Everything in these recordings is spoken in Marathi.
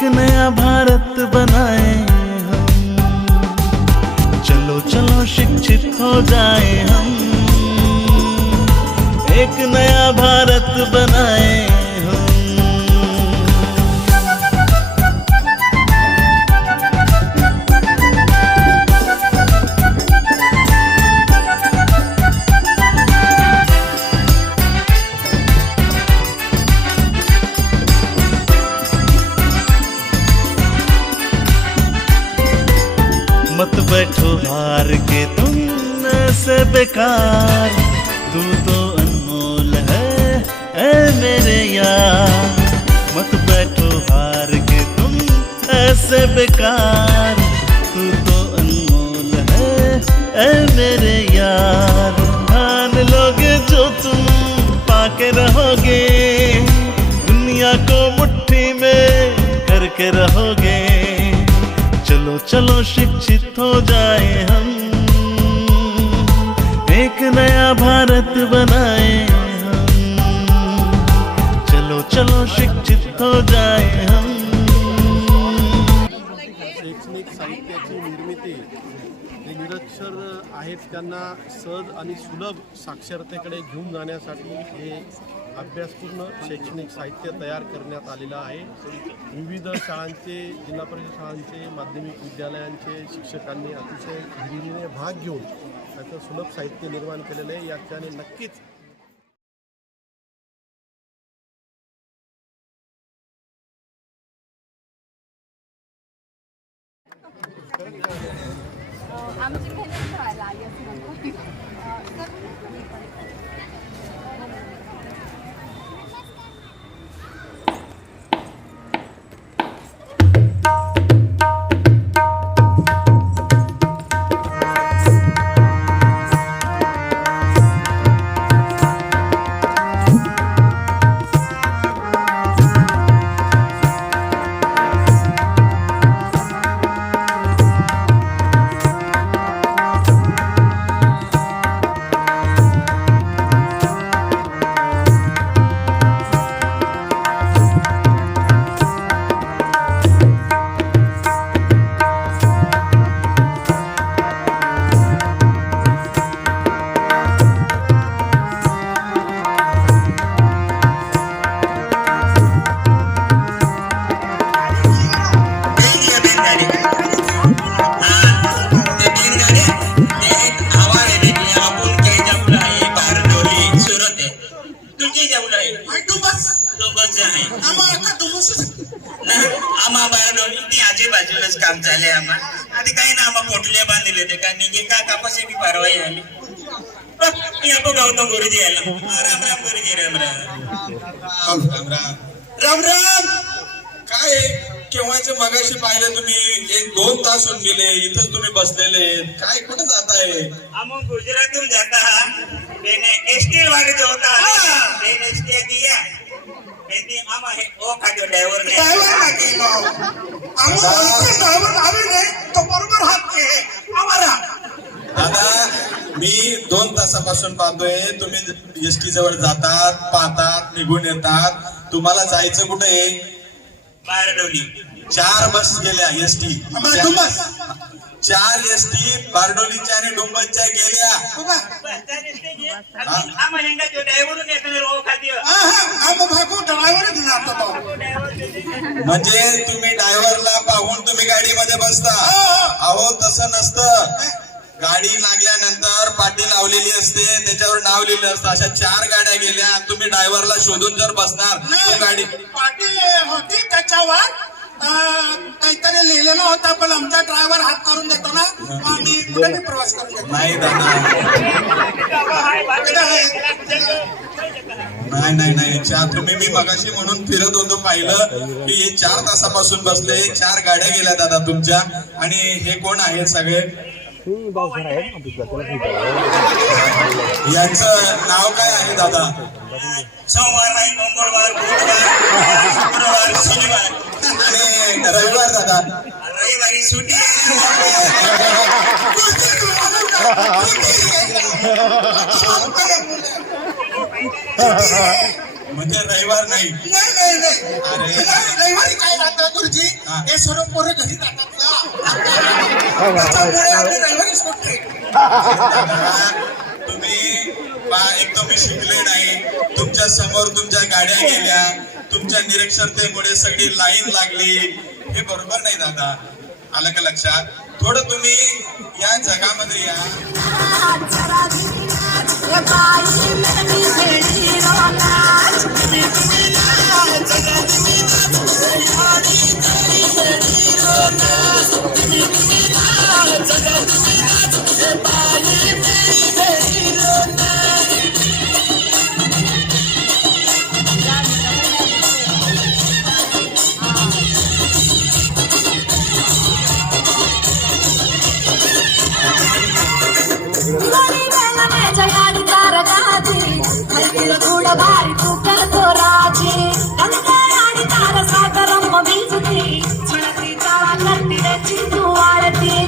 एक नया भारत बनाए हम, चलो चलो शिक्षित हो जाए हम, एक नया भारत बनाए हम। मत बैठो हार के तुम से बेकार, तू तो अनमोल है ऐ मेरे यार। मत बैठो हार के तुम ऐसे बेकार, तू तो अनमोल है ऐ मेरे यार। ठान लोगे जो तुम पाके रहोगे, दुनिया को मुट्ठी में करके रहोगे। चलो चलो शिक्षित हो जाए हम, एक नया भारत बनाए हम, चलो चलो शिक्षित हो जाए हम। शैक्षणिक साहित्याची निर्मिती जे निरक्षर आहेत त्यांना सहज आणि सुलभ साक्षरतेकडे घेऊन जाण्यासाठी हे अभ्यासपूर्ण शैक्षणिक साहित्य तयार करण्यात आलेलं आहे। विविध शाळांचे, जिल्हा परिषद शाळांचे, माध्यमिक विद्यालयांचे शिक्षकांनी अतिशय हिरिरीने भाग घेऊन त्याचं सुलभ साहित्य निर्माण केलेलं आहे। याच्याने नक्कीच आमची मेहनत करायला आली असं म्हणतो। आजूबाजूलाच काम चालले आम्हा आधी काही ना आम्हा पोटले बांधले ते काय निघे का कापाशी बी कारवाई आली। आपण गौतम गुरुजी आला। राम राम गुरुजी, राम राम राम राम राम राम। काय केव्हाचे मगाशी पाहिलं तुम्ही, 1-2 तास होऊन गेले इथंच तुम्ही बसलेले, काय कुठं जाताय? हम गुजरातून जाता मैंने एसटी वाले जो होता मैंने एसटी दिया एती हम आहे ओ खाजो ड्राइवर ने तो बरोबर हात के आम्हाला। दादा मी 2 तासापासून पाहतोय तुम्ही एसटी जवळ जातात, पाहतात, निघून येतात। तुम्हाला जायचं कुठे? बारडोली। 4 बस गेल्या एसटी, 4 एसटी बारडोलीच्या आणि डुंबनच्या गेल्या। म्हणजे तुम्ही ड्रायव्हरला पाहून तुम्ही गाडीमध्ये बसता? अहो तसं नसतं, गाडी लागल्यानंतर पाटी लावलेली असते, त्याच्यावर नाव लिहिलं असतं। अशा 4 गाड्या गेल्या, तुम्ही ड्रायव्हरला शोधून जर बसणार तो गाडी पाटी होती त्याच्यावर काहीतरी लिहिलेलं होतं, पण आमचा ड्रायव्हर हात करून देतो ना, आम्ही कुठे प्रवास करून देतो। नाही दादा, नाही तुम्ही मी मगाशी म्हणून फिरत होतो पाहिलं की हे 4 तासापासून बसले, 4 गाड्या गेल्या दादा तुमच्या। आणि हे कोण आहेत सगळे? यांचं नाव काय आहे दादा? सोमवार, मंगळवार, बुधवार, शुक्रवार, शनिवार आणि रविवार दादा। रविवारी सुट्टी म्हणजे रविवार नाही. नाही नाही नाही अरे. रविवारी काय राहतं गुरुजी हा. हे सर्व पोरं घरी राहतात ना त्याच्यामुळे आम्ही रविवारी सुट्टी. तुम्ही एक तर मी शिकले नाही, तुमच्या समोर तुमच्या गाड्या गेल्या, तुमच्या निरक्षरतेमुळे सगळी लाईन लागली, हे बरोबर नाही दादा. आलं का लक्षात? थोडं तुम्ही या जगामध्ये या. भारी तू करतो राजे आणि तार सागरम भिजती छळती चाळा करती त्याची तू वाढती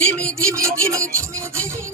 धीमी धीमी धीमी धीमी धीमी